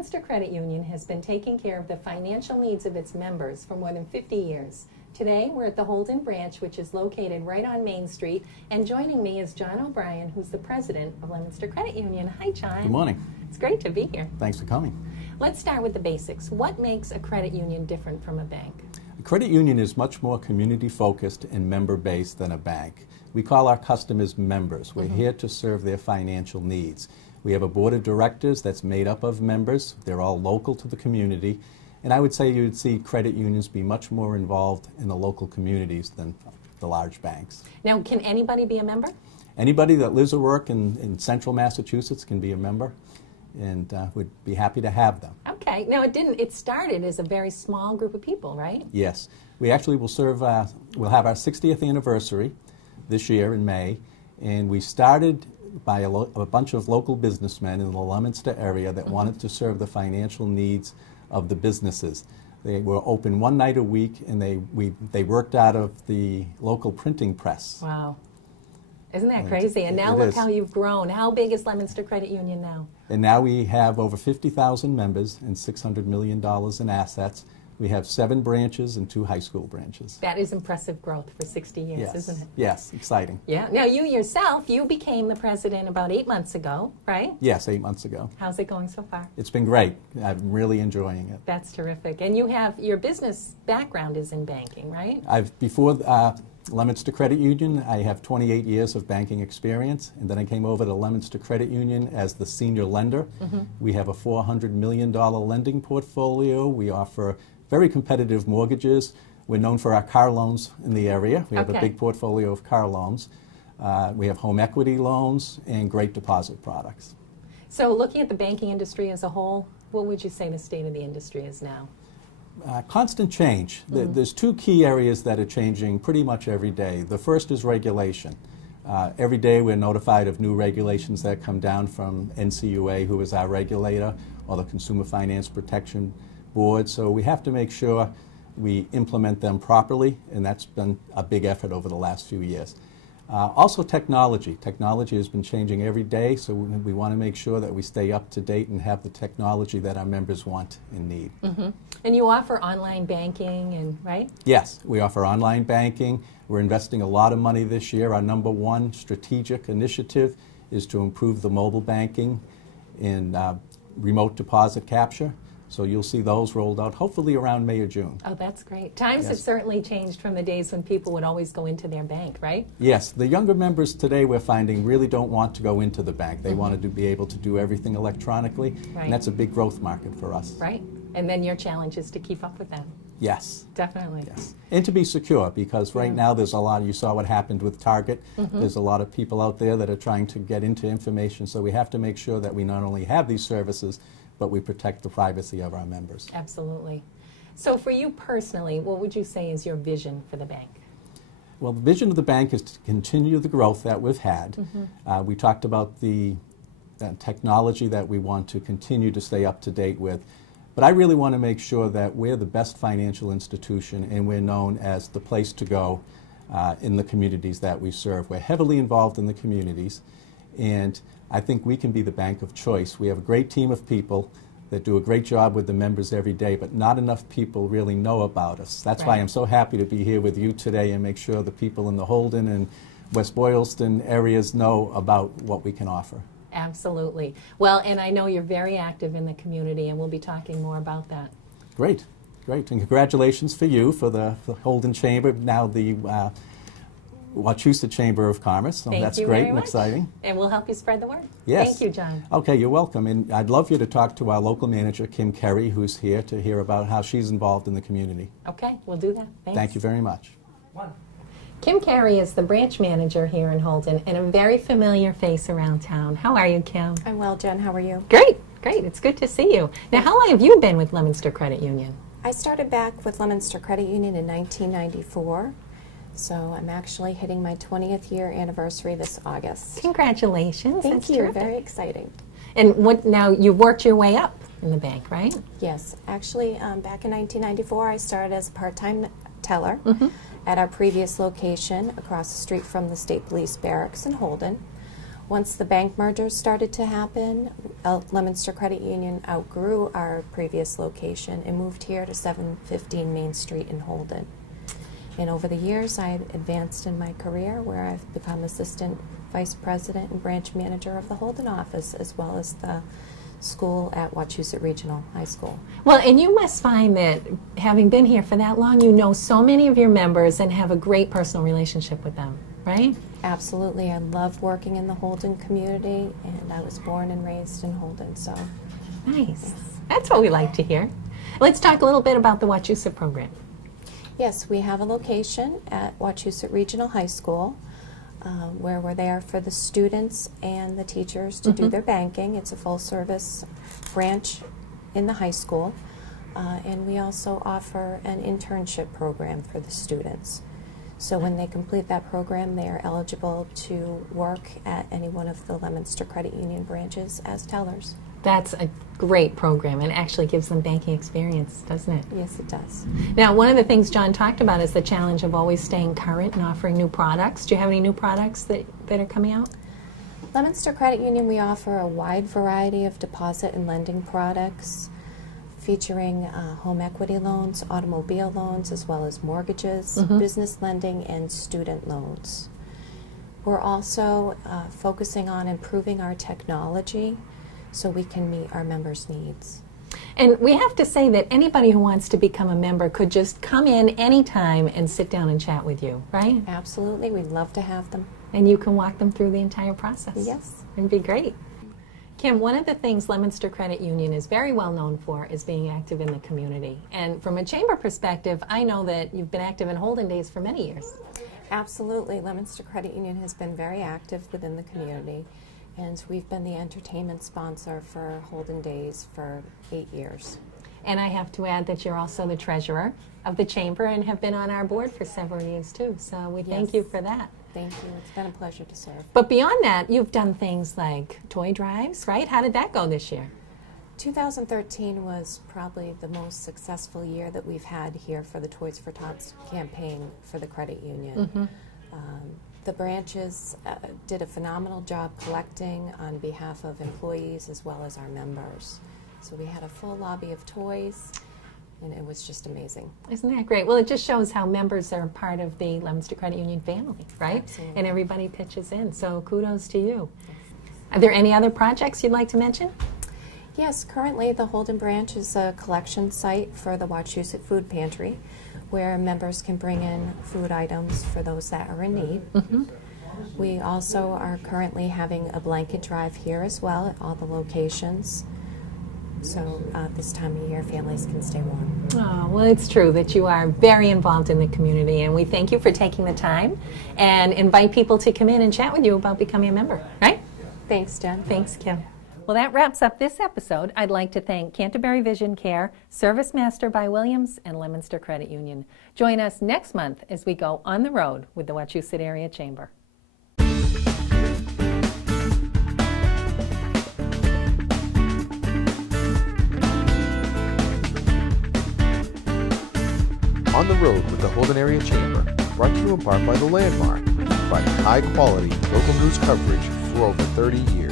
Leominster Credit Union has been taking care of the financial needs of its members for more than 50 years. Today, we're at the Holden branch, which is located right on Main Street, and joining me is John O'Brien, who's the president of Leominster Credit Union. Hi, John. Good morning. It's great to be here. Thanks for coming. Let's start with the basics. What makes a credit union different from a bank? A credit union is much more community-focused and member-based than a bank. We call our customers members. We're here to serve their financial needs. We have a board of directors that's made up of members. They're all local to the community. And I would say you'd see credit unions be much more involved in the local communities than the large banks. Now, can anybody be a member? Anybody that lives or works in central Massachusetts can be a member, and we'd be happy to have them. Okay. Now, it started as a very small group of people, right? Yes. We actually will serve, we'll have our 60th anniversary this year in May, and we started by a bunch of local businessmen in the Leominster area that wanted to serve the financial needs of the businesses. They were open one night a week, and they worked out of the local printing press. Wow. Isn't that crazy? And now look how you've grown. How big is Leominster Credit Union now? And now we have over 50,000 members and $600 million in assets. We have 7 branches and 2 high school branches. That is impressive growth for 60 years, yes. Isn't it? Yes, exciting. Yeah. Now, you yourself, you became the president about 8 months ago, right? Yes, 8 months ago. How's it going so far? It's been great. I'm really enjoying it. That's terrific. And you have, your business background is in banking, right? Before Leominster Credit Union, I have 28 years of banking experience, and then I came over to Leominster Credit Union as the senior lender. We have a $400 million lending portfolio. We offer very competitive mortgages. We're known for our car loans in the area. We have a big portfolio of car loans. We have home equity loans and great deposit products. So looking at the banking industry as a whole, what would you say the state of the industry is now? Constant change. There's 2 key areas that are changing pretty much every day. The first is regulation. Every day we're notified of new regulations that come down from NCUA, who is our regulator, or the Consumer Finance Protection Board. So we have to make sure we implement them properly, and that's been a big effort over the last few years. Also technology. Technology has been changing every day, so we want to make sure that we stay up to date and have the technology that our members want and need. And you offer online banking, right? Yes, we offer online banking. We're investing a lot of money this year. Our #1 strategic initiative is to improve the mobile banking and remote deposit capture. So you'll see those rolled out hopefully around May or June. Oh, that's great. Times have certainly changed from the days when people would always go into their bank, right? Yes. The younger members today, we're finding, really don't want to go into the bank. They want to be able to do everything electronically, and that's a big growth market for us. Right. And then your challenge is to keep up with them. Yes. Definitely. Yes. And to be secure, because right now there's a lot, you saw what happened with Target. There's a lot of people out there that are trying to get into information, so we have to make sure that we not only have these services, but we protect the privacy of our members. Absolutely. So for you personally, what would you say is your vision for the bank? Well, the vision of the bank is to continue the growth that we've had. We talked about the technology that we want to continue to stay up to date with. But I really want to make sure that we're the best financial institution and we're known as the place to go in the communities that we serve. We're heavily involved in the communities, and I think we can be the bank of choice. We have a great team of people that do a great job with the members every day, but not enough people really know about us. That's why I'm so happy to be here with you today and make sure the people in the Holden and West Boylston areas know about what we can offer. Absolutely. Well, and I know you're very active in the community, and we'll be talking more about that. Great. Great. And congratulations for you, for the Holden Chamber, now the Wachusett Chamber of Commerce. So that's great and exciting. And we'll help you spread the word. Yes. Thank you, John. Okay, you're welcome. And I'd love you to talk to our local manager, Kim Kerry, who's here to hear about how she's involved in the community. Okay, we'll do that. Thanks. Thank you very much. Kim Kerry is the branch manager here in Holden and a very familiar face around town. How are you, Kim? I'm well, Jen. How are you? Great, great. It's good to see you. Now, how long have you been with Leominster Credit Union? I started back with Leominster Credit Union in 1994, so I'm actually hitting my 20th year anniversary this August. Congratulations. Thank That's you. terrific. Very exciting. And now you've worked your way up in the bank, right? Yes. Actually, back in 1994, I started as a part-time teller at our previous location across the street from the State Police Barracks in Holden. Once the bank mergers started to happen, Leominster Credit Union outgrew our previous location and moved here to 715 Main Street in Holden. And over the years, I advanced in my career where I've become Assistant Vice President and Branch Manager of the Holden office, as well as the school at Wachusett Regional High School. Well, and you must find that having been here for that long, you know so many of your members and have a great personal relationship with them, right? Absolutely. I love working in the Holden community, and I was born and raised in Holden, so. Nice. That's what we like to hear. Let's talk a little bit about the Wachusett program. Yes, we have a location at Wachusett Regional High School where we're there for the students and the teachers to do their banking. It's a full-service branch in the high school. And we also offer an internship program for the students. So when they complete that program, they are eligible to work at any one of the Leominster Credit Union branches as tellers. That's a great program and actually gives them banking experience, doesn't it? Yes, it does. Now, one of the things John talked about is the challenge of always staying current and offering new products. Do you have any new products that are coming out? Leominster Credit Union, we offer a wide variety of deposit and lending products featuring home equity loans, automobile loans, as well as mortgages, business lending, and student loans. We're also focusing on improving our technology so we can meet our members' needs. And we have to say that anybody who wants to become a member could just come in anytime and sit down and chat with you, right? Absolutely. We'd love to have them. And you can walk them through the entire process. Yes. It'd be great. Kim, one of the things Leominster Credit Union is very well known for is being active in the community. And from a chamber perspective, I know that you've been active in Holden Days for many years. Absolutely. Leominster Credit Union has been very active within the community. And we've been the entertainment sponsor for Holden Days for 8 years. And I have to add that you're also the treasurer of the chamber and have been on our board for several years too. So we thank you for that. Thank you. It's been a pleasure to serve. But beyond that, you've done things like toy drives, right? How did that go this year? 2013 was probably the most successful year that we've had here for the Toys for Tots campaign for the credit union. The branches did a phenomenal job collecting on behalf of employees as well as our members. So we had a full lobby of toys, and it was just amazing. Isn't that great? Well, it just shows how members are part of the Leominster Credit Union family, right? Absolutely. And everybody pitches in, so kudos to you. Are there any other projects you'd like to mention? Yes, currently the Holden branch is a collection site for the Wachusett Food Pantry, where members can bring in food items for those that are in need. We also are currently having a blanket drive here as well at all the locations. So this time of year, families can stay warm. Oh, well, it's true that you are very involved in the community, and we thank you for taking the time and invite people to come in and chat with you about becoming a member, right? Thanks, Jen. Thanks, Kim. Well, that wraps up this episode. I'd like to thank Canterbury Vision Care, Service Master by Williams, and Leominster Credit Union. Join us next month as we go on the road with the Wachusett Area Chamber. On the road with the Holden Area Chamber, brought to you in part by The Landmark, providing high-quality local news coverage for over 30 years.